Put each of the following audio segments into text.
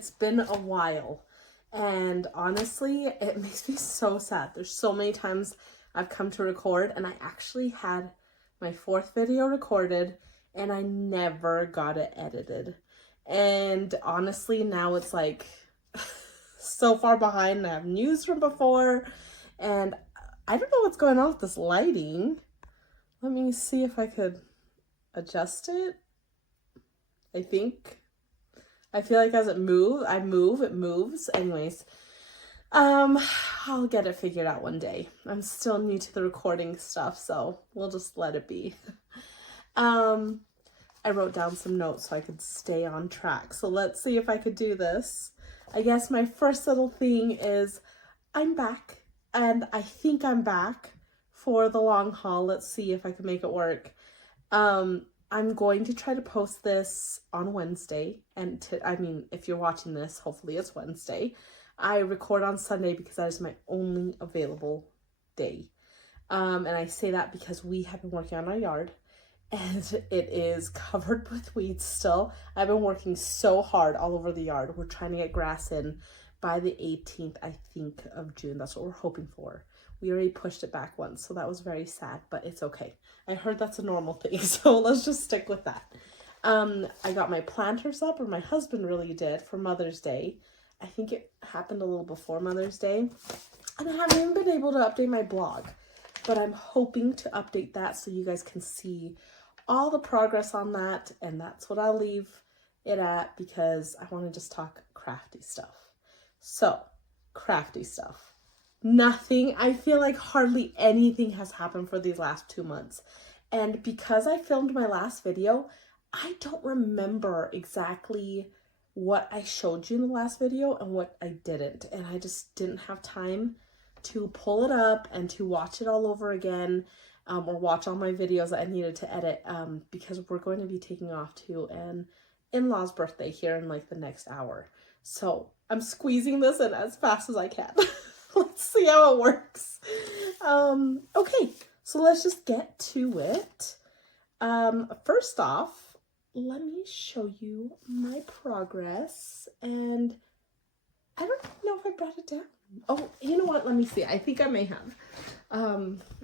It's been a while. And honestly, it makes me so sad. There's so many times I've come to record and I actually had my 4th video recorded and I never got it edited. And honestly, now it's like so far behind. I have news from before and I don't know what's going on with this lighting. Let me see if I could adjust it. I feel like as it moves, it moves. Anyways, I'll get it figured out one day. I'm still new to the recording stuff, so we'll just let it be. I wrote down some notes so I could stay on track. So let's see if I could do this. I guess my first little thing is I'm back, and I think I'm back for the long haul. Let's see if I can make it work. I'm going to try to post this on Wednesday, and if you're watching this, hopefully it's Wednesday. I record on Sunday because that is my only available day. And I say that because we have been working on our yard and it is covered with weeds still. I've been working so hard all over the yard. We're trying to get grass in by the 18th, I think, of June. That's what we're hoping for. We already pushed it back once, so that was very sad, but it's okay. I heard that's a normal thing, so let's just stick with that. I got my planters up, or my husband really did, for Mother's Day. I think it happened a little before Mother's Day. And I haven't even been able to update my blog, but I'm hoping to update that so you guys can see all the progress on that, and that's what I'll leave it at because I want to just talk crafty stuff. So, crafty stuff. Nothing, I feel like hardly anything has happened for these last 2 months. And because I filmed my last video, I don't remember exactly what I showed you in the last video and what I didn't. And I just didn't have time to pull it up and to watch it all over again, or watch all my videos that I needed to edit, because we're going to be taking off to an in-law's birthday here in like the next hour. So I'm squeezing this in as fast as I can. Let's see how it works. Okay, so let's just get to it. First off, let me show you my progress, and I don't know if I brought it down. Oh, you know what? Let me see. I think I may have.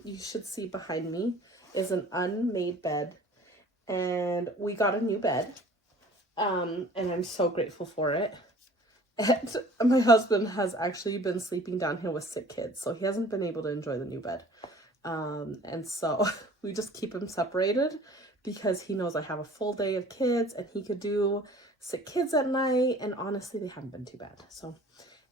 You should see behind me is an unmade bed, and we got a new bed, and I'm so grateful for it. And my husband has actually been sleeping down here with sick kids, so he hasn't been able to enjoy the new bed. And so we just keep him separated because he knows I have a full day of kids and he could do sick kids at night, and honestly, they haven't been too bad. So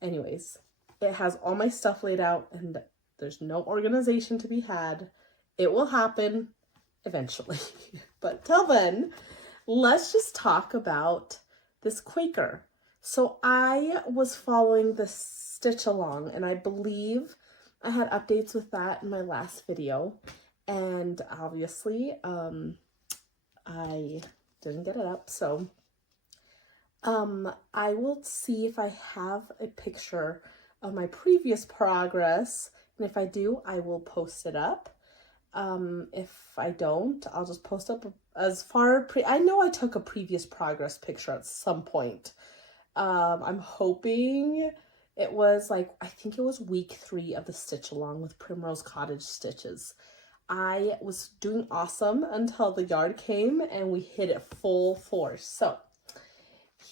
anyways, it has all my stuff laid out and there's no organization to be had. It will happen eventually. But till then, let's just talk about this Quaker. So I was following the stitch along, and I believe I had updates with that in my last video. And obviously, I didn't get it up. So I will see if I have a picture of my previous progress. And if I do, I will post it up. If I don't, I'll just post up I know I took a previous progress picture at some point. I'm hoping it was I think it was week 3 of the stitch along with Primrose Cottage stitches. I was doing awesome until the yard came and we hit it full force. So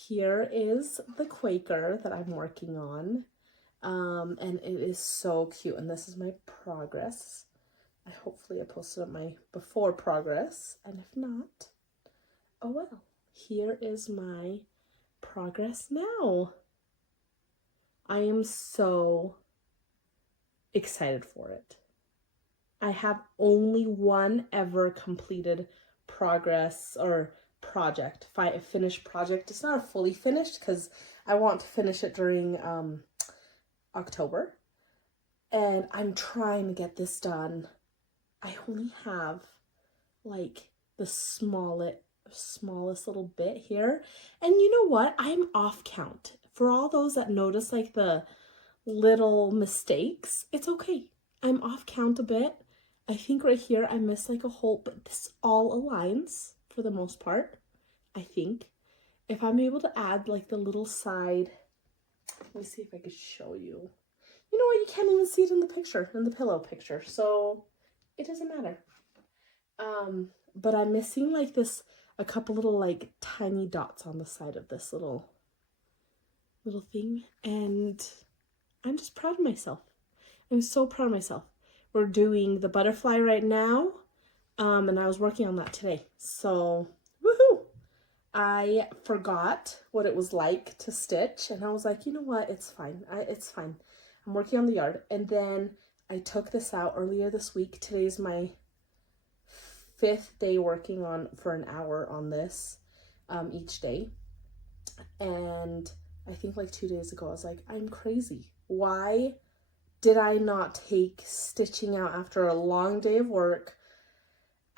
here is the Quaker that I'm working on. And it is so cute. And this is my progress. Hopefully I posted up my before progress. And if not, oh well. Here is my progress now. I am so excited for it. I have only one ever completed progress or project, finished project. It's not a fully finished because I want to finish it during October, and I'm trying to get this done. I only have like the smallest little bit here, and you know what, I'm off count. For all those that notice like the little mistakes, it's okay. I'm off count a bit. I think right here I missed like a hole, but this all aligns for the most part, I think. if I'm able to add like the little side, let me see if I could show you. You know what, you can't even see it in the picture, in the pillow picture, so it doesn't matter. But I'm missing like this, a couple little like tiny dots on the side of this little thing, and I'm just proud of myself. I'm so proud of myself. We're doing the butterfly right now, and I was working on that today, so woohoo! I forgot what it was like to stitch, and I was like, you know what, it's fine. It's fine. I'm working on the yard, and then I took this out earlier this week. Today's my 5th day working on for an hour on this each day, and I think like 2 days ago I was like, I'm crazy. Why did I not take stitching out after a long day of work?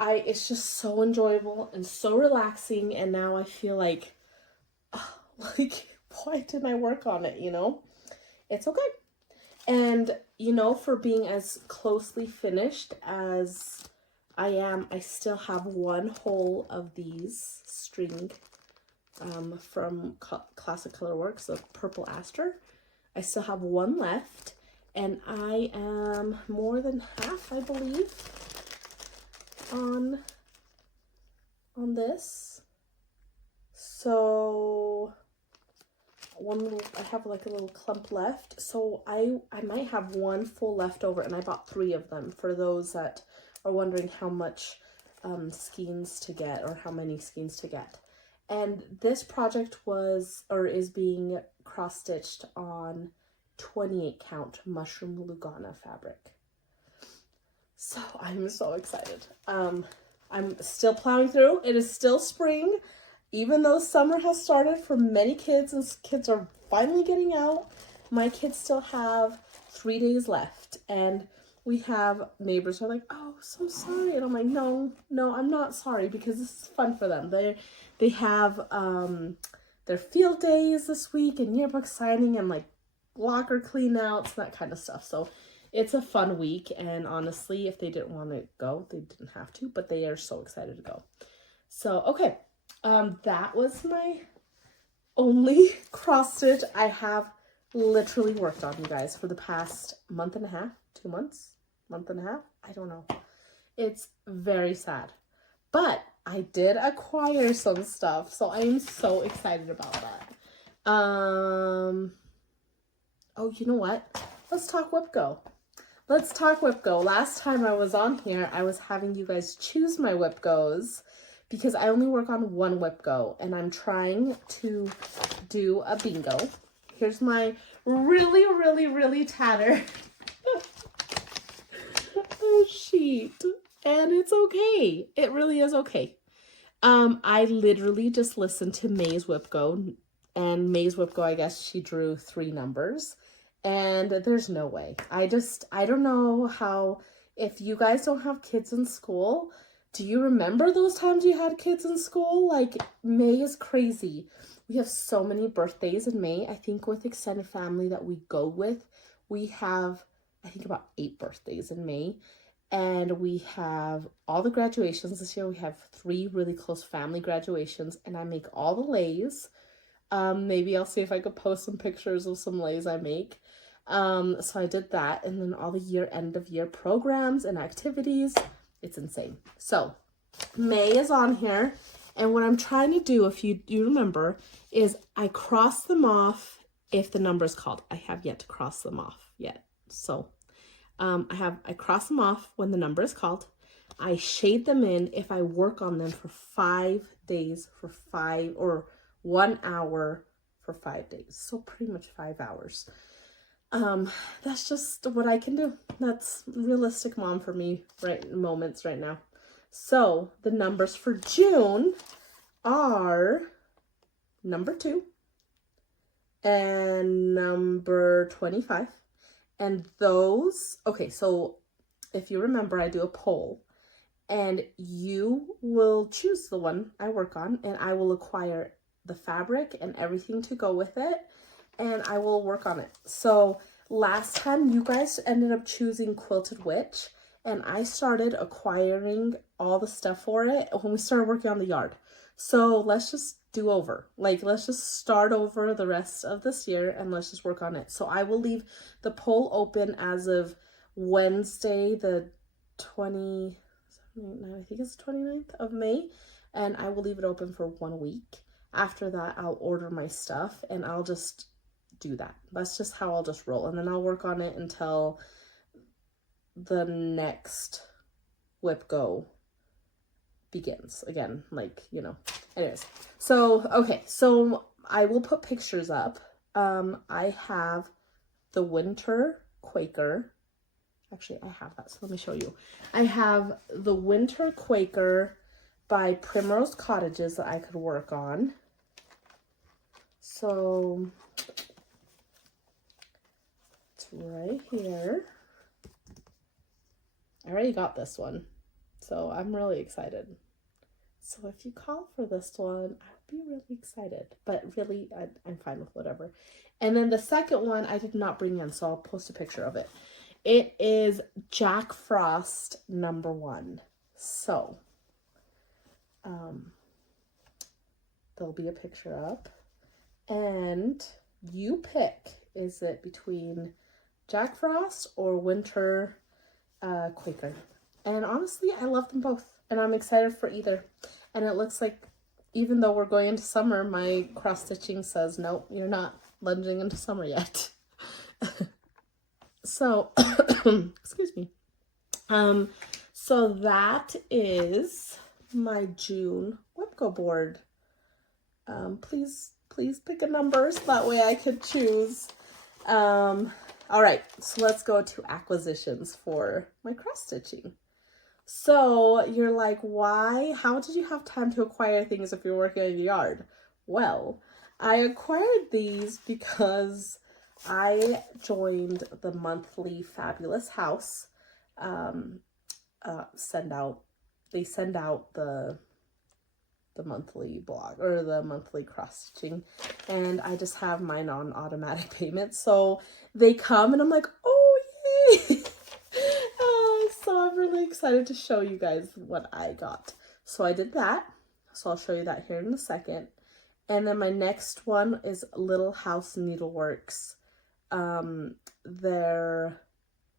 It's just so enjoyable and so relaxing, and now I feel like, oh, like, why didn't I work on it, you know? It's okay. And, you know, for being as closely finished as I am, I still have one whole of these string from Classic Color Works, the purple aster. I still have one left, and I am more than half, I believe, on this. So I have like a little clump left, so I might have one full left over, and I bought 3 of them for those that are wondering how much skeins to get, or how many skeins to get. And this project is being cross-stitched on 28 count mushroom Lugana fabric. So I'm so excited. I'm still plowing through. It is still spring, even though summer has started for many kids and kids are finally getting out. My kids still have 3 days left, and we have neighbors who are like, oh, so sorry. And I'm like, no, I'm not sorry, because this is fun for them. They have their field days this week, and yearbook signing, and like locker clean outs and that kind of stuff. So it's a fun week, and honestly, if they didn't want to go, they didn't have to, but they are so excited to go. So, okay, that was my only cross stitch I have literally worked on, you guys, for the past month and a half, 2 months, month and a half, I don't know. It's very sad, but I did acquire some stuff, so I am so excited about that. Oh, you know what? Let's talk WhipGo. Let's talk WhipGo. Last time I was on here, I was having you guys choose my WhipGos, because I only work on one WhipGo, and I'm trying to do a bingo. Here's my really tattered sheet, and it's okay. It really is okay. I literally just listened to May's WhipGo, and May's WhipGo, I guess she drew 3 numbers, and there's no way. I don't know how, if you guys don't have kids in school, do you remember those times you had kids in school? Like, May is crazy. We have so many birthdays in May. I think with extended family that we go with, we have, I think, about 8 birthdays in May. And we have all the graduations this year. We have 3 really close family graduations, and I make all the lays. Maybe I'll see if I could post some pictures of some lays I make. So I did that, and then all the end of year programs and activities. It's insane. So May is on here, and what I'm trying to do, if you remember, is I cross them off if the number is called. I have yet to cross them off yet. So I cross them off when the number is called. I shade them in if I work on them for 5 days, or 1 hour for 5 days. So pretty much 5 hours. That's just what I can do. That's realistic mom for me moments right now. So the numbers for June are number 2 and number 25. And those, okay, so if you remember, I do a poll, and you will choose the one I work on, and I will acquire the fabric and everything to go with it, and I will work on it. So last time you guys ended up choosing Quilted Witch, and I started acquiring all the stuff for it when we started working on the yard. So let's just do over. Like, let's just start over the rest of this year and let's just work on it. So I will leave the poll open as of Wednesday, the 20, I think it's the 29th of May. And I will leave it open for 1 week. After that, I'll order my stuff and I'll just do that. That's just how I'll just roll. And then I'll work on it until the next Whip Go begins again, like, you know. Anyways, so okay, so I will put pictures up. I have the Winter Quaker. Actually, I have that, so let me show you. I have the Winter Quaker by Primrose Cottages that I could work on. So it's right here. I already got this one, so I'm really excited. So if you call for this one, I would be really excited, but really, I'm fine with whatever. And then the second one I did not bring in, so I'll post a picture of it. It is Jack Frost #1. So, there'll be a picture up, and you pick, is it between Jack Frost or Winter Quaker? And honestly, I love them both, and I'm excited for either. And it looks like, even though we're going into summer, my cross stitching says, nope, you're not lunging into summer yet. So, excuse me. So that is my June Whip Go board. Please pick a number so that way I could choose. All right, so let's go to acquisitions for my cross stitching. So you're like, why? How did you have time to acquire things if you're working in your yard? Well, I acquired these because I joined the monthly Fabulous House. They send out the monthly blog or the monthly cross stitching, and I just have mine on automatic payment. So they come and I'm like, oh yay! So I'm really excited to show you guys what I got. So I did that. So I'll show you that here in a second. And then my next one is Little House Needleworks. Their,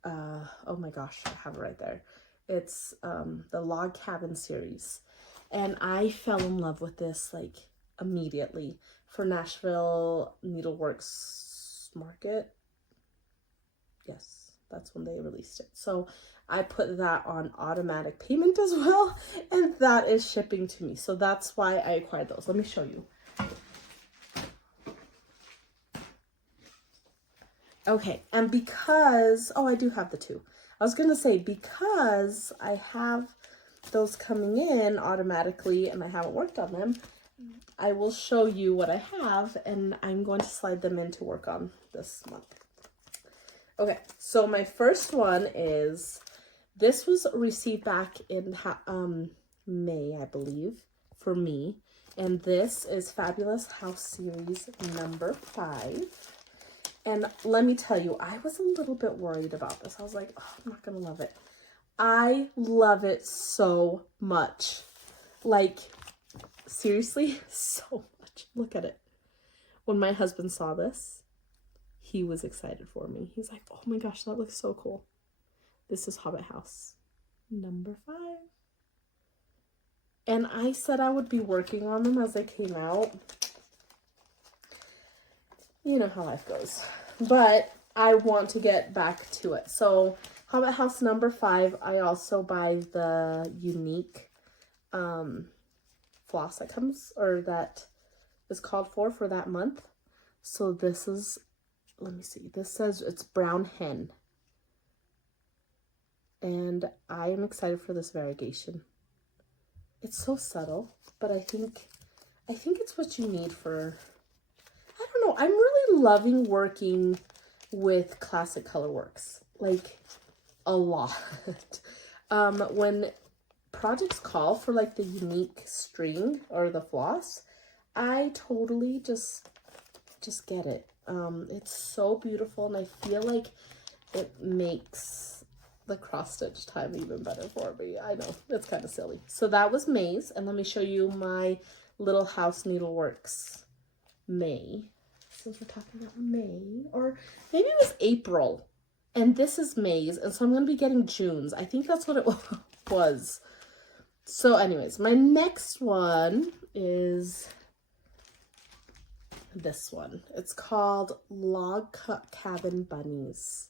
oh my gosh, I have it right there. It's the Log Cabin series. And I fell in love with this like immediately for Nashville Needleworks Market. Yes, that's when they released it. So I put that on automatic payment as well, and that is shipping to me. So that's why I acquired those. Let me show you. Okay, and because, oh, I do have the two. I was going to say, because I have those coming in automatically and I haven't worked on them, I will show you what I have, and I'm going to slide them in to work on this month. Okay, so my first one is, this was received back in May, I believe, for me. And this is Fabulous House Series #5. And let me tell you, I was a little bit worried about this. I was like, oh, I'm not going to love it. I love it so much. Like, seriously, so much. Look at it. When my husband saw this, he was excited for me. He's like, oh my gosh, that looks so cool. This is Hobbit House #5. And I said I would be working on them as they came out. You know how life goes. But I want to get back to it. So Hobbit House #5, I also buy the unique floss that comes, or that is called for that month. So this is, let me see, this says it's Brown Hen. And I am excited for this variegation. It's so subtle, but I think it's what you need for, I don't know, I'm really loving working with Classic Colorworks, like a lot. When projects call for like the unique string or the floss, I totally just get it. It's so beautiful, and I feel like it makes the cross stitch time even better for me. I know, it's kind of silly. So that was May's, and let me show you my Little House Needleworks May. Since we're talking about May, or maybe it was April, and this is May's, and so I'm going to be getting June's. I think that's what it was. So anyways, my next one is this one. It's called Log Cabin Bunnies.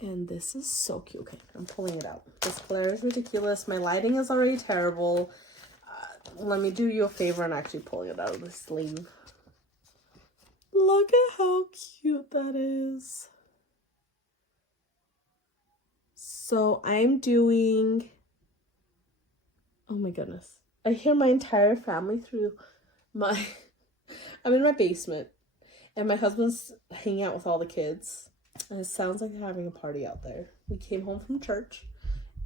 And this is so cute. Okay, I'm pulling it out. This glare is ridiculous. My lighting is already terrible. Let me do you a favor and actually pull it out of the sleeve. Look at how cute that is. So I'm doing, oh my goodness. I hear my entire family through my, I'm in my basement and my husband's hanging out with all the kids. And it sounds like they're having a party out there. We came home from church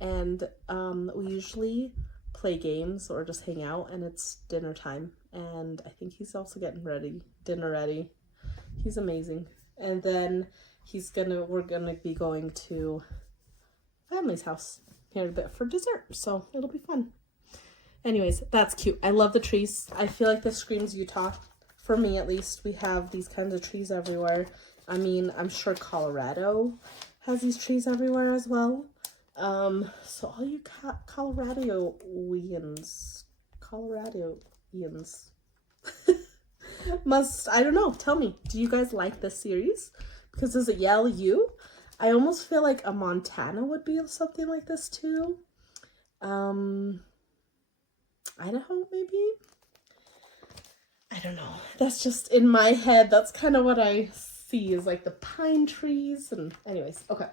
and we usually play games or just hang out, and it's dinner time. And I think he's also getting dinner ready. He's amazing. And then we're gonna be going to family's house here in a bit for dessert. So it'll be fun. Anyways, that's cute. I love the trees. I feel like this screams Utah. For me, at least, we have these kinds of trees everywhere. I mean, I'm sure Colorado has these trees everywhere as well. So all you Coloradoians must, I don't know, tell me, do you guys like this series? Because does it yell you? I almost feel like a Montana would be something like this too. Idaho maybe? I don't know. That's just in my head. That's kind of what I see is like the pine trees. And anyways, okay.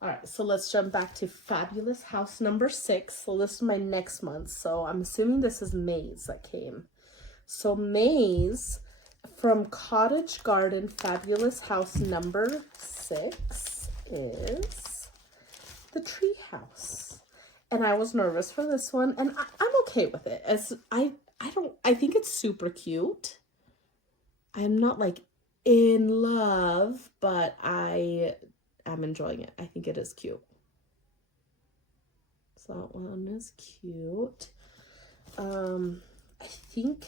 All right, so let's jump back to Fabulous House number 6. So this is my next month. So I'm assuming this is May's that came. So May's from Cottage Garden Fabulous House number 6 is the Tree House. And I was nervous for this one, and I'm okay with it. I think it's super cute. I'm not like in love, but I'm enjoying it. I think it is cute. So that one is cute. I think,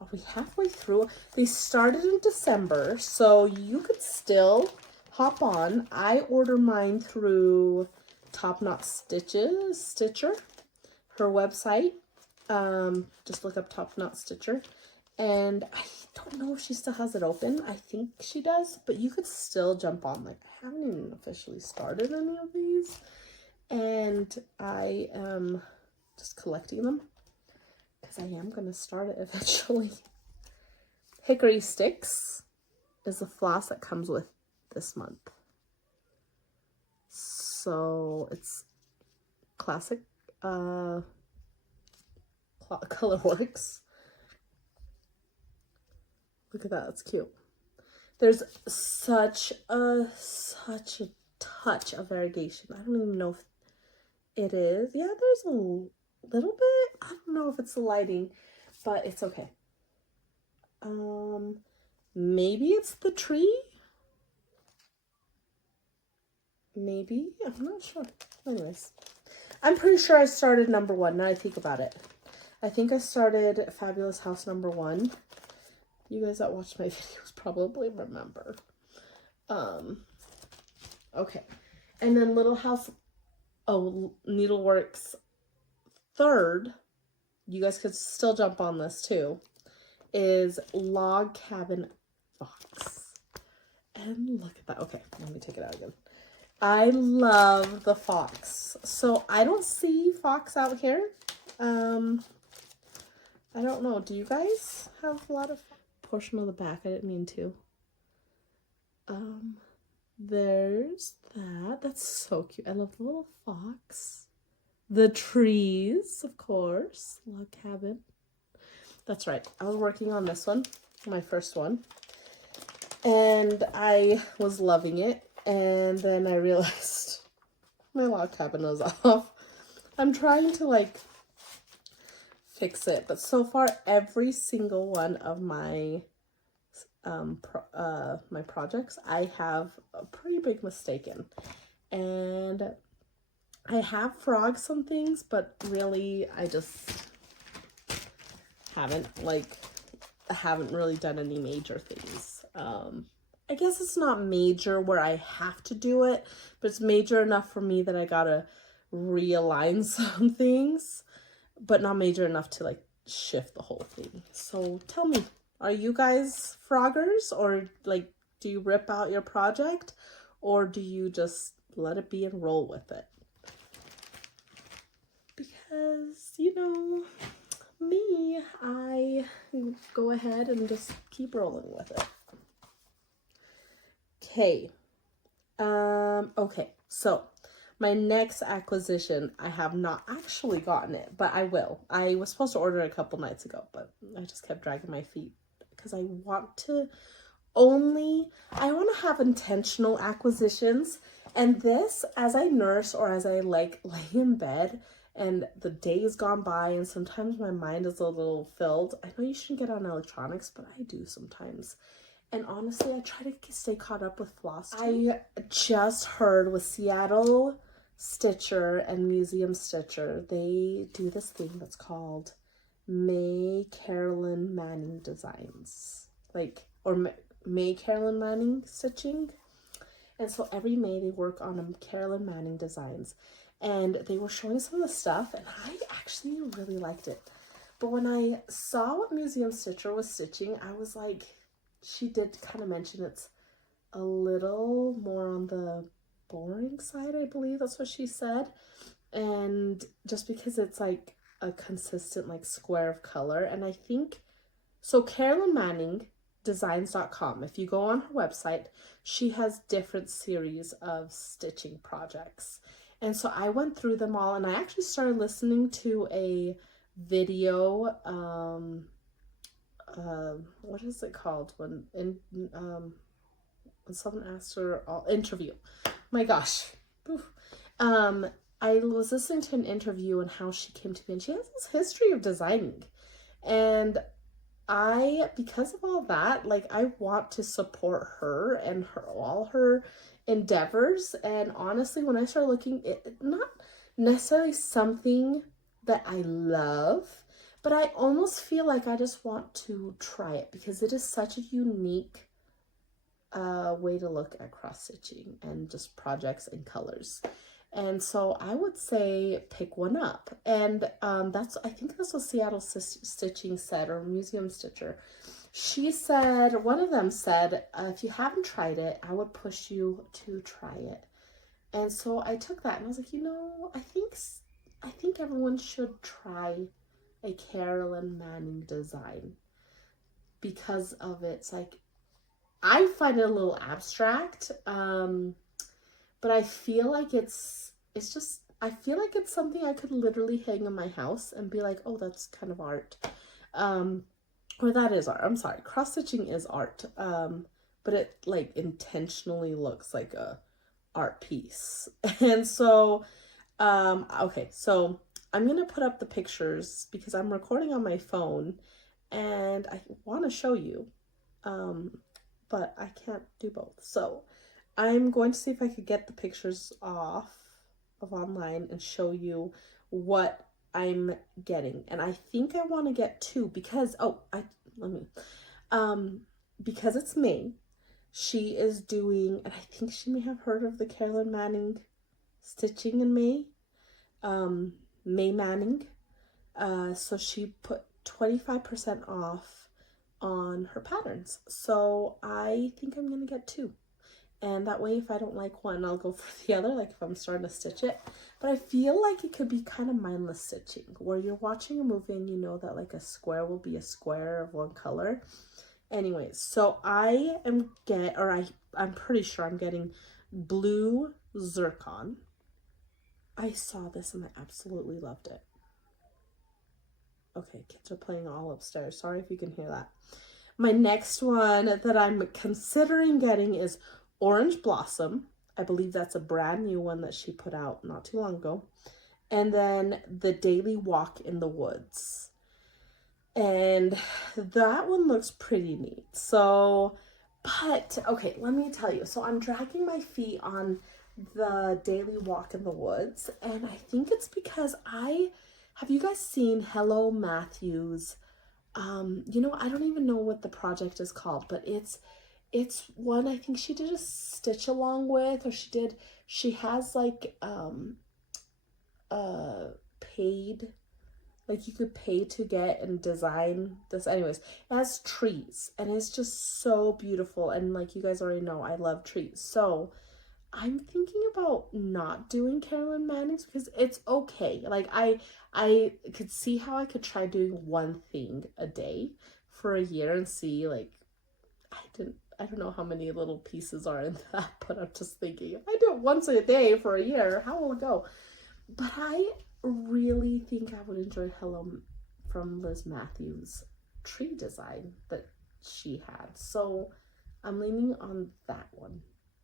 are we halfway through? They started in December, so you could still hop on. I order mine through Top Knot Stitcher, her website. Just look up Top Knot Stitcher. And I don't know if she still has it open. I think she does, but you could still jump on. Like, I haven't even officially started any of these. And I am just collecting them because I am going to start it eventually. Hickory Sticks is the floss that comes with this month. So it's classic Colorworks. Look at that, that's cute. There's such a touch of variegation. I don't even know if it is. Yeah, there's a little bit. I don't know if it's the lighting, but it's okay. Maybe it's the tree. Maybe, I'm not sure. Anyways, I'm pretty sure I started number 1. Now I think about it. I think I started Fabulous House number 1. You guys that watched my videos probably remember. Okay. And then Little House, Needleworks 3rd, you guys could still jump on this too, is Log Cabin Fox. And look at that. Okay, let me take it out again. I love the fox. So I don't see fox out here. I don't know. Do you guys have a lot of portion of the back? I didn't mean to. There's that. That's so cute. I love the little fox. The trees, of course. Log cabin. That's right. I was working on this one, my first one. And I was loving it. And then I realized my log cabin was off. I'm trying to like fix it, but so far every single one of my my projects, I have a pretty big mistake in. And I have frogged some things, but really I just haven't really done any major things. I guess it's not major where I have to do it, but it's major enough for me that I gotta realign some things, but not major enough to like shift the whole thing. So tell me, are you guys froggers, or like do you rip out your project, or do you just let it be and roll with it? Because, you know, me, I go ahead and just keep rolling with it. Okay. Okay, so my next acquisition, I have not actually gotten it, but I will. I was supposed to order it a couple nights ago, but I just kept dragging my feet because I want to have intentional acquisitions. And this, as I nurse or as I like lay in bed and the day's gone by and sometimes my mind is a little filled. I know you shouldn't get on electronics, but I do sometimes. And honestly, I try to stay caught up with floss too. I just heard with Seattle Stitcher and Museum Stitcher, they do this thing that's called May Carolyn Manning Designs. May Carolyn Manning Stitching. And so every May they work on a Carolyn Manning Designs. And they were showing some of the stuff, and I actually really liked it. But when I saw what Museum Stitcher was stitching, I was like, she did kind of mention it's a little more on the boring side, I believe that's what she said. And just because it's like a consistent like square of color. And I think, so Carolyn Manning Designs.com, if you go on her website, she has different series of stitching projects. And so I went through them all, and I actually started listening to a video, what is it called when someone asked her, interview, my gosh. I was listening to an interview and how she came to me, and she has this history of designing, and because of all that, like, I want to support her and all her endeavors. And honestly, when I started looking, it's not necessarily something that I love, but I almost feel like I just want to try it because it is such a unique way to look at cross-stitching and just projects and colors. And so I would say pick one up. And I think that's what Seattle Stitching said, or Museum Stitcher. She said, one of them said, if you haven't tried it, I would push you to try it. And so I took that and I was like, you know, I think everyone should try a Carolyn Manning design because of its, like, I find it a little abstract, but I feel like I feel like it's something I could literally hang in my house and be like, oh, that's kind of art. Or that is art. I'm sorry. Cross-stitching is art. But it like intentionally looks like a art piece. And so, okay, so I'm going to put up the pictures because I'm recording on my phone and I want to show you, but I can't do both. So I'm going to see if I could get the pictures off of online and show you what I'm getting. And I think I want to get two because, because it's May, she is doing, and I think she may have heard of the Carolyn Manning Stitching in May, May Manning. So she put 25% off on her patterns. So I think I'm going to get two. And that way, if I don't like one, I'll go for the other, like if I'm starting to stitch it. But I feel like it could be kind of mindless stitching, where you're watching a movie and you know that like a square will be a square of one color. Anyways, so I'm pretty sure I'm getting blue zircon. I saw this and I absolutely loved it. Okay, kids are playing all upstairs. Sorry if you can hear that. My next one that I'm considering getting is Orange Blossom. I believe that's a brand new one that she put out not too long ago. And then the Daily Walk in the Woods. And that one looks pretty neat. So, but okay, let me tell you. So I'm dragging my feet on the daily walk in the woods, and I think it's because have you guys seen Hello Mathews? I don't even know what the project is called, but it's one I think she did a stitch along with, or she has like paid, like you could pay to get and design this. Anyways, it has trees and it's just so beautiful, and like you guys already know, I love trees. So I'm thinking about not doing Carolyn Manning's because it's okay. Like I could see how I could try doing one thing a day for a year and see, like, I don't know how many little pieces are in that, but I'm just thinking if I do it once a day for a year, how will it go? But I really think I would enjoy Hello from Liz Mathews tree design that she had. So I'm leaning on that one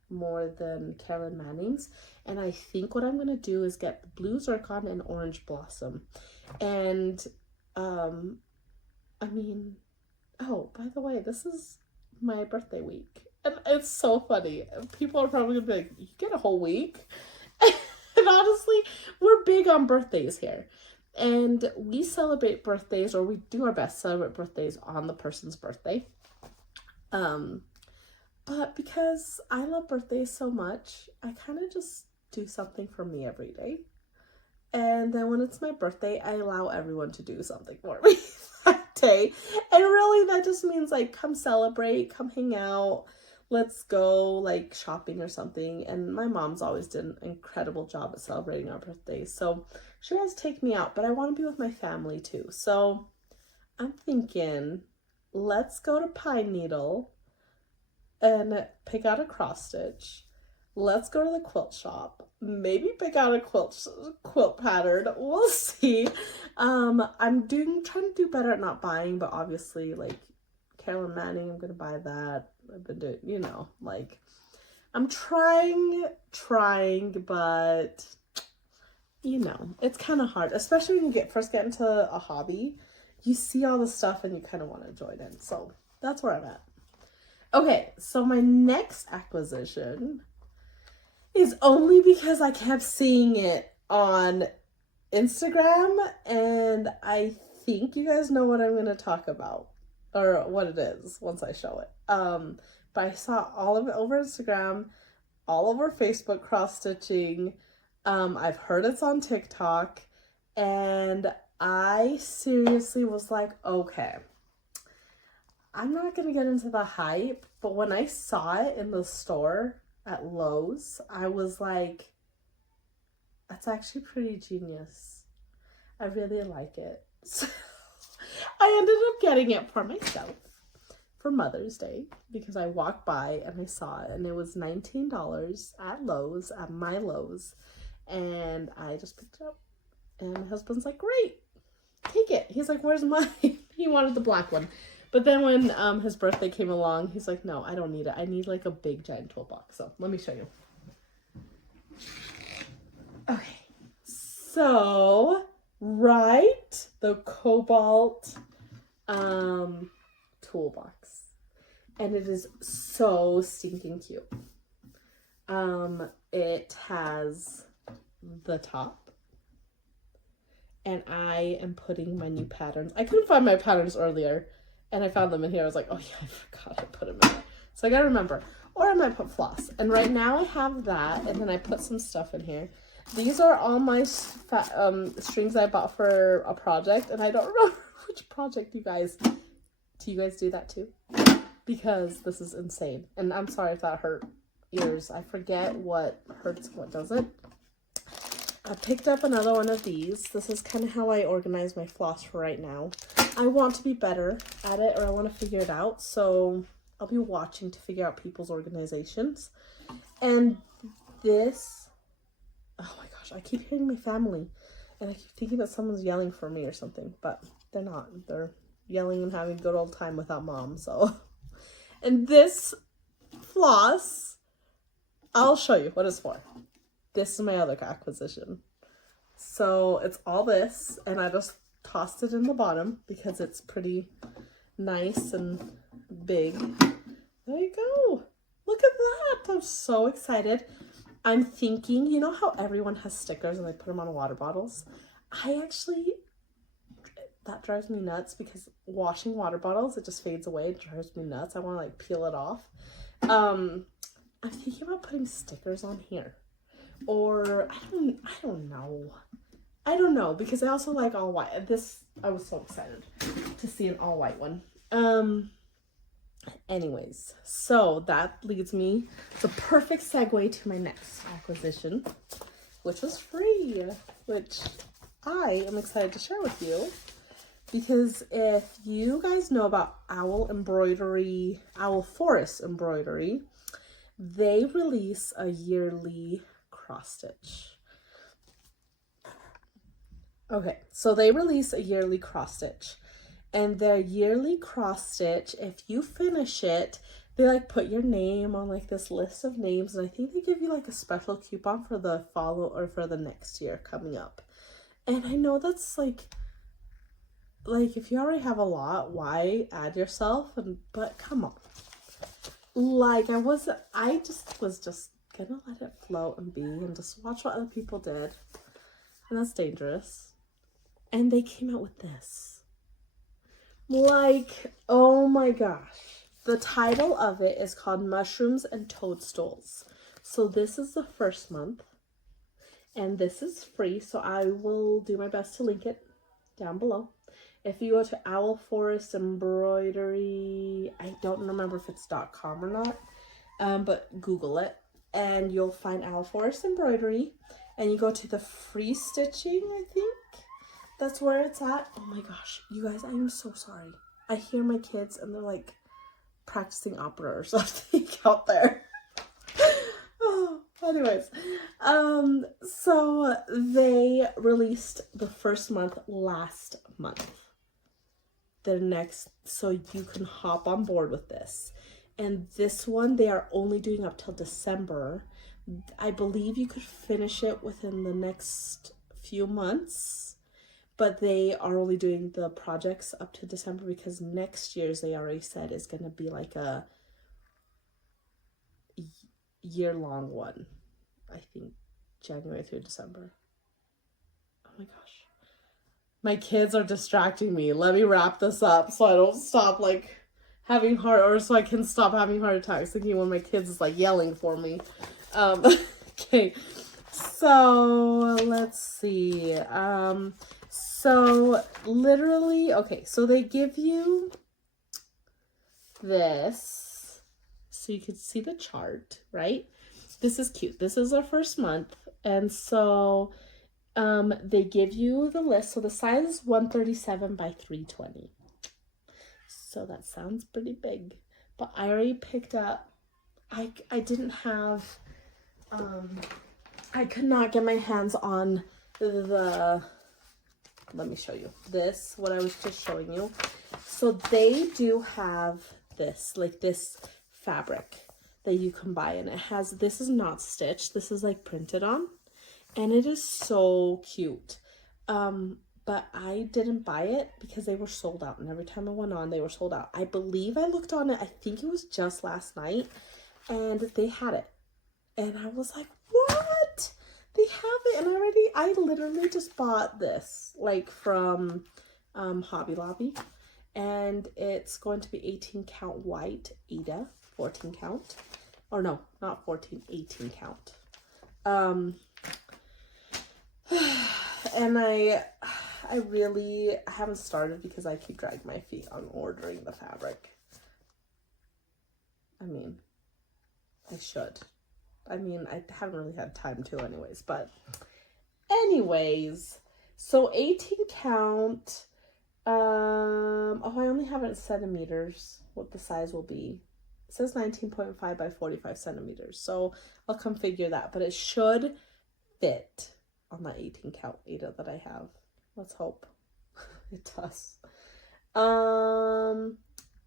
more than Carolyn Manning's. And I think what I'm going to do is get blue zircon and orange blossom. And, I mean, oh, by the way, this is my birthday week. And it's so funny. People are probably going to be like, you get a whole week? And honestly, we're big on birthdays here. And we celebrate birthdays, or we do our best to celebrate birthdays on the person's birthday. But because I love birthdays so much, I kind of just do something for me every day. And then when it's my birthday, I allow everyone to do something for me that day. And really, that just means like, come celebrate, come hang out. Let's go like shopping or something. And my mom's always did an incredible job at celebrating our birthdays. So she has to take me out, but I want to be with my family too. So I'm thinking, let's go to Pine Needle and pick out a cross stitch. Let's go to the quilt shop. Maybe pick out a quilt pattern. We'll see. I'm trying to do better at not buying, but obviously like Carolyn Manning, I'm gonna buy that. I've been doing, like I'm trying, but it's kind of hard, especially when you first get into a hobby. You see all the stuff and you kind of want to join in. So that's where I'm at. Okay, so my next acquisition is only because I kept seeing it on Instagram, and I think you guys know what I'm going to talk about, or what it is once I show it. But I saw all of it over Instagram, all over Facebook, cross-stitching. I've heard it's on TikTok, and I seriously was like, okay, I'm not going to get into the hype, but when I saw it in the store at Lowe's, I was like, that's actually pretty genius. I really like it. So I ended up getting it for myself for Mother's Day because I walked by and I saw it, and it was $19 at Lowe's, at my Lowe's, and I just picked it up. And my husband's like, great, take it. He's like, where's mine? He wanted the black one. But then when his birthday came along, he's like, no, I don't need it. I need like a big giant toolbox. So let me show you. Okay. So, right, the Cobalt toolbox. And it is so stinking cute. It has the top. And I am putting my new patterns. I couldn't find my patterns earlier, and I found them in here. I was like, oh yeah, I forgot I put them in there. So I gotta remember. Or I might put floss. And right now I have that, and then I put some stuff in here. These are all my strings I bought for a project, and I don't remember which project you guys... Do you guys do that too? Because this is insane. And I'm sorry if that hurt ears. I forget what hurts and what doesn't. I picked up another one of these. This is kind of how I organize my floss for right now. I want to be better at it, or I want to figure it out. So I'll be watching to figure out people's organizations. And this, oh my gosh, I keep hearing my family. And I keep thinking that someone's yelling for me or something, but they're not. They're yelling and having a good old time without mom, so. And this floss, I'll show you what it's for. This is my other acquisition. So it's all this, and I just tossed it in the bottom because it's pretty nice and big. There you go. Look at that. I'm so excited. I'm thinking, you know how everyone has stickers and they put them on water bottles? That drives me nuts because washing water bottles, it just fades away. It drives me nuts. I want to like peel it off. I'm thinking about putting stickers on here. Or I don't know. I don't know because I also like all white. I was so excited to see an all white one. Anyways, so that leads me the perfect segue to my next acquisition, which was free, which I am excited to share with you. Because if you guys know about Owl Forest Embroidery, they release a yearly cross stitch. Okay, so they release a yearly cross stitch. And their yearly cross stitch, if you finish it, they like put your name on like this list of names. And I think they give you like a special coupon for the for the next year coming up. And I know that's like if you already have a lot, why add yourself? But come on. Like I just was gonna let it float and be and just watch what other people did. And that's dangerous. And they came out with this. Like, oh my gosh. The title of it is called Mushrooms and Toadstools. So this is the first month. And this is free, so I will do my best to link it down below. If you go to Owl Forest Embroidery, I don't remember if it's .com or not, but Google it, and you'll find Owl Forest Embroidery, and you go to the free stitching, I think. That's where it's at. Oh my gosh, you guys, I am so sorry. I hear my kids, and they're like practicing opera or something out there. Anyways, so they released the first month last month. The next, so you can hop on board with this. And this one, they are only doing up till December. I believe you could finish it within the next few months, but they are only doing the projects up to December because next year's, they already said, is going to be like a year-long one. I think January through December. Oh my gosh. My kids are distracting me. Let me wrap this up so I don't stop like having so I can stop having heart attacks thinking when my kids is like yelling for me. Okay. So let's see. So literally, okay, so they give you this so you can see the chart, right? This is cute. This is our first month. And so they give you the list. So the size is 137 by 320. So that sounds pretty big. But I already picked up, I didn't have, I could not get my hands on let me show you this, what I was just showing you. So they do have this, like this fabric that you can buy, and it has, this is not stitched, this is like printed on, and it is so cute. But I didn't buy it because they were sold out, and every time I went on, they were sold out. I believe I looked on it, I think it was just last night, and they had it. And I was like, what? They have it, and I literally just bought this, like from Hobby Lobby, and it's going to be 18 count white, Eda, 14 count, or no, not 14, 18 count. And I haven't started because I keep dragging my feet on ordering the fabric. I mean, I should. I mean, I haven't really had time to anyways, but anyways, so 18 count, oh, I only have it in centimeters, what the size will be. It says 19.5 by 45 centimeters, so I'll configure that, but it should fit on that 18 count Ada that I have. Let's hope it does. And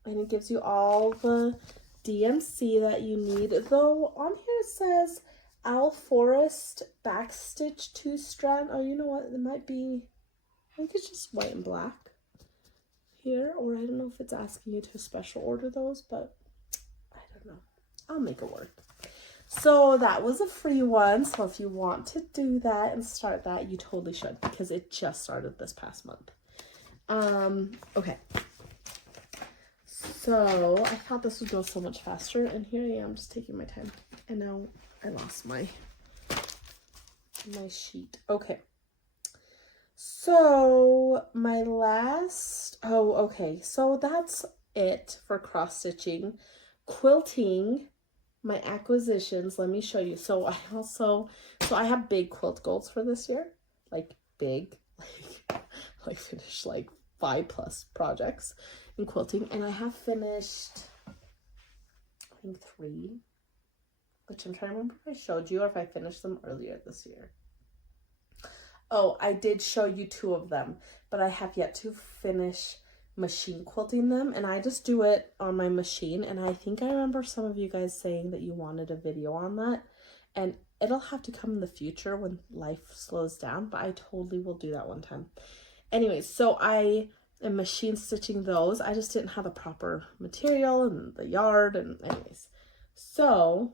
it gives you all the DMC that you need, though on here it says Owl Forest backstitch 2-strand. Oh, you know what, it might be, think it's just white and black here, or I don't know if it's asking you to special order those, but I don't know. I'll make it work. So that was a free one. So if you want to do that and start that, you totally should, because it just started this past month. Okay. So I thought this would go so much faster, and here I am just taking my time. And now I lost my sheet. Okay. So my last, okay. So that's it for cross stitching. Quilting, my acquisitions, let me show you. So I have big quilt goals for this year. Like big, like finish like 5+ projects in quilting, and I have finished I think 3, which I'm trying to remember if I showed you or if I finished them earlier this year. Oh, I did show you 2 of them, but I have yet to finish machine quilting them, and I just do it on my machine. And I think I remember some of you guys saying that you wanted a video on that, and it'll have to come in the future when life slows down, but I totally will do that one time. Anyways, so I am machine stitching those. I just didn't have the proper material and the yard, and anyways. So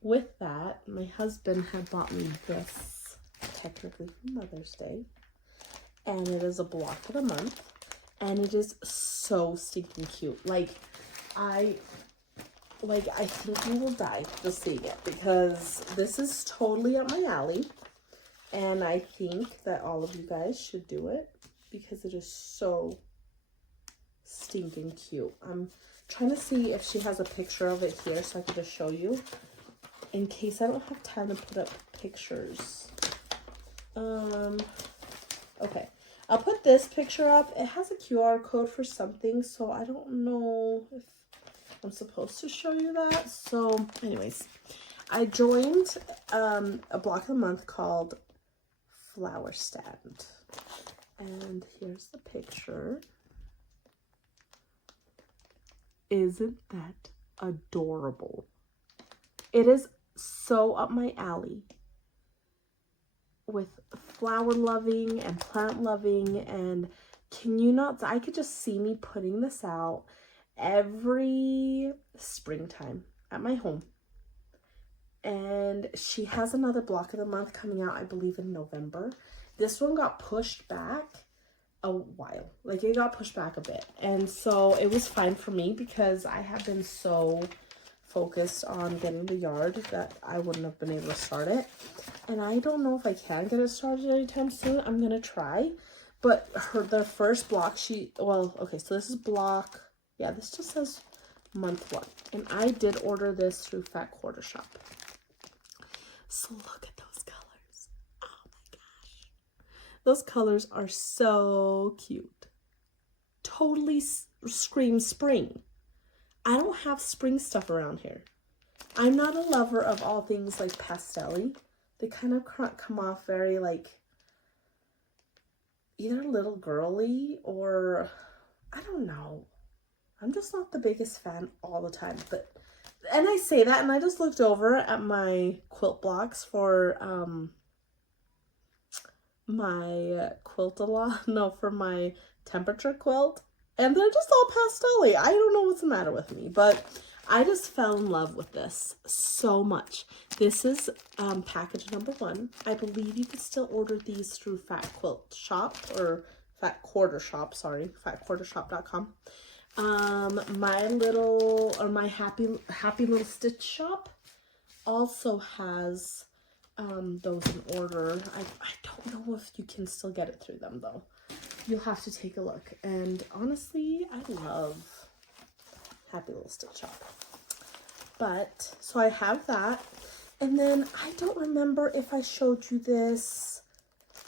with that, my husband had bought me this, technically for Mother's Day, and it is a block of the month, and it is so stinking cute. Like I think you will die just seeing it, because this is totally up my alley. And I think that all of you guys should do it, because it is so stinking cute. I'm trying to see if she has a picture of it here so I can just show you, in case I don't have time to put up pictures. Okay, I'll put this picture up. It has a QR code for something, so I don't know if I'm supposed to show you that. So anyways, I joined a block of the month called Flower Stand, and here's the picture. Isn't that adorable? It is so up my alley with flower loving and plant loving, and can you not, I could just see me putting this out every springtime at my home. And she has another block of the month coming out, I believe, in November. This one got pushed back a while. Like, it got pushed back a bit. And so it was fine for me, because I have been so focused on getting the yard that I wouldn't have been able to start it. And I don't know if I can get it started anytime soon. I'm going to try. But the first block, okay, so this is block, yeah, this just says month 1. And I did order this through Fat Quarter Shop. So look at those colors. Oh my gosh. Those colors are so cute. Totally scream spring. I don't have spring stuff around here. I'm not a lover of all things like pastel-y. They kind of come off very like either little girly or I don't know. I'm just not the biggest fan all the time, but and I say that, and I just looked over at my quilt blocks for my for my temperature quilt, and they're just all pastel-y. I don't know what's the matter with me, but I just fell in love with this so much. This is package number 1. I believe you can still order these through Fat Quilt Shop, or Fat Quarter Shop, sorry, fatquartershop.com. My happy little stitch shop also has those in order. I don't know if you can still get it through them though. You'll have to take a look. And honestly, I love Happy Little Stitch Shop. But so I have that, and then I don't remember if I showed you this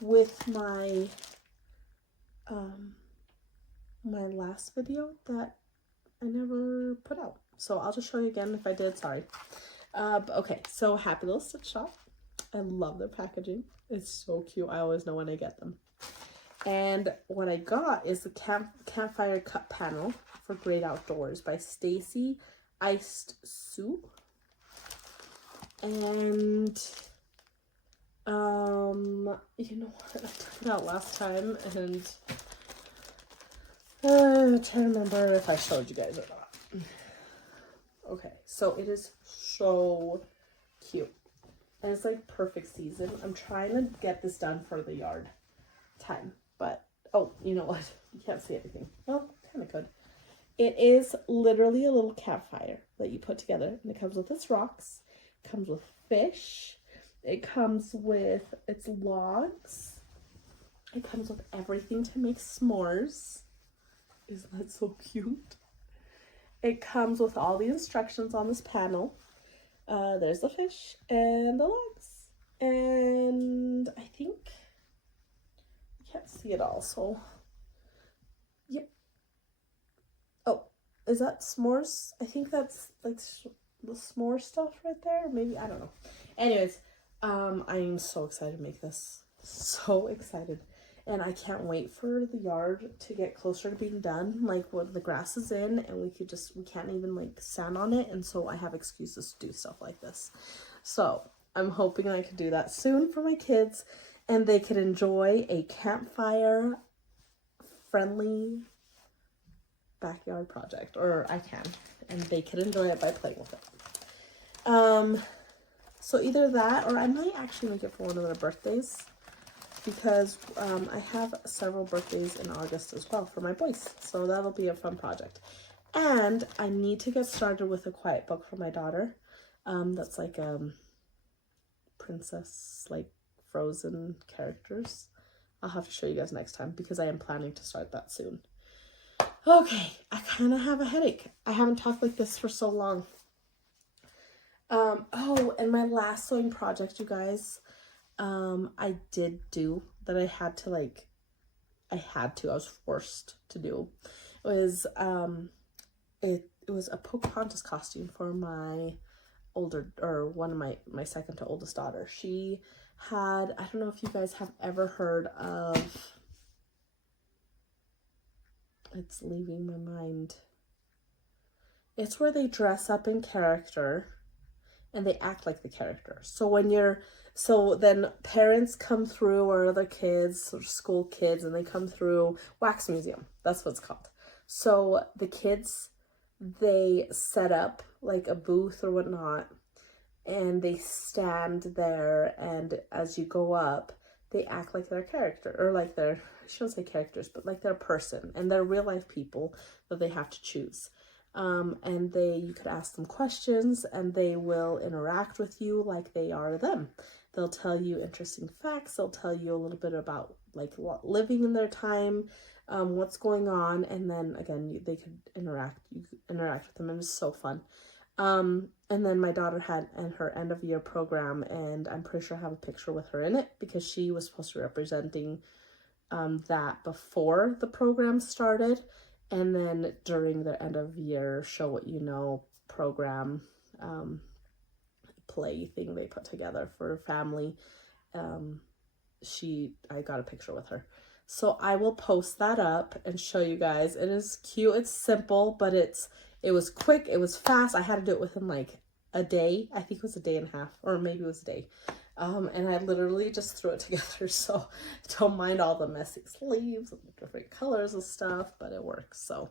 with my my last video that I never put out. So I'll just show you again if I did, sorry. But okay, so Happy Little Stitch Shop. I love their packaging. It's so cute. I always know when I get them. And what I got is the Campfire Cup Panel for Great Outdoors by Stacy Iced Soup. And You know what? I took it out last time, and I'm trying to remember if I showed you guys or not. Okay, so it is so cute. And it's like perfect season. I'm trying to get this done for the yard time. But, oh, you know what? You can't see anything. Well, kind of could. It is literally a little campfire that you put together. And it comes with its rocks. It comes with fish. It comes with its logs. It comes with everything to make s'mores. Isn't that so cute? It comes with all the instructions on this panel. There's the fish and the logs. And I think you can't see it all, so yep. Oh, is that s'mores? I think that's like the s'more stuff right there. Maybe, I don't know. Anyways, I'm so excited to make this. So excited. And I can't wait for the yard to get closer to being done. Like when the grass is in and we can't even like stand on it. And so I have excuses to do stuff like this. So I'm hoping I can do that soon for my kids and they can enjoy a campfire friendly backyard project, or I can, and they can enjoy it by playing with it. So either that, or I might actually make it for one of their birthdays. Because I have several birthdays in August as well for my boys. So that'll be a fun project. And I need to get started with a quiet book for my daughter. That's like princess, like Frozen characters. I'll have to show you guys next time because I am planning to start that soon. Okay, I kind of have a headache. I haven't talked like this for so long. Oh, and my last sewing project, you guys. I did do that. I was forced to do. It was, it was a Pocahontas costume for my one of my second to oldest daughter. She had, I don't know if you guys have ever heard of, it's leaving my mind. It's where they dress up in character and they act like the character. So then parents come through, or other kids, or school kids, and they come through Wax Museum. That's what it's called. So the kids, they set up like a booth or whatnot, and they stand there, and as you go up, they act like their character, or like their, I shouldn't say characters, but like their person, and they're real life people that they have to choose. And you could ask them questions and they will interact with you like they are them. They'll tell you interesting facts. They'll tell you a little bit about like living in their time, what's going on. And then again, they could interact with them, and it's so fun. And then my daughter had her end of year program, and I'm pretty sure I have a picture with her in it because she was supposed to be representing that before the program started. And then during the end of year show what you know program, play thing they put together for family, I got a picture with her. So I will post that up and show you guys. It is cute, it's simple, but it was quick, it was fast. I had to do it within like a day. I think it was a day and a half, or maybe it was a day. And I literally just threw it together, so don't mind all the messy sleeves and the different colors and stuff, but it works. So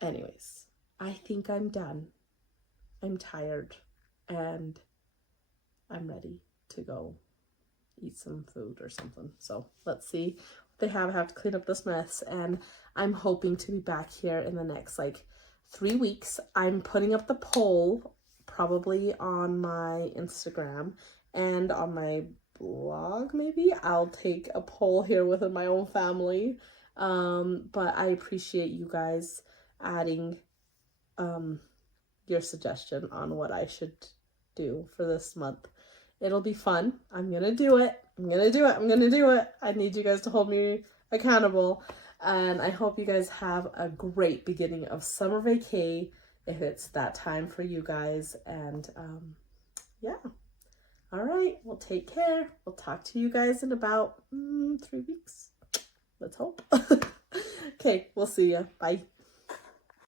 anyways, I think I'm done. I'm tired and I'm ready to go eat some food or something. So let's see what they have. I have to clean up this mess, and I'm hoping to be back here in the next like 3 weeks. I'm putting up the poll probably on my Instagram and on my blog. Maybe I'll take a poll here within my own family. But I appreciate you guys adding your suggestion on what I should do for this month. It'll be fun. I'm gonna do it. I need you guys to hold me accountable, and I hope you guys have a great beginning of summer vacay if it's that time for you guys. And yeah. All right, well, take care. We'll talk to you guys in about 3 weeks. Let's hope. Okay, we'll see ya. Bye.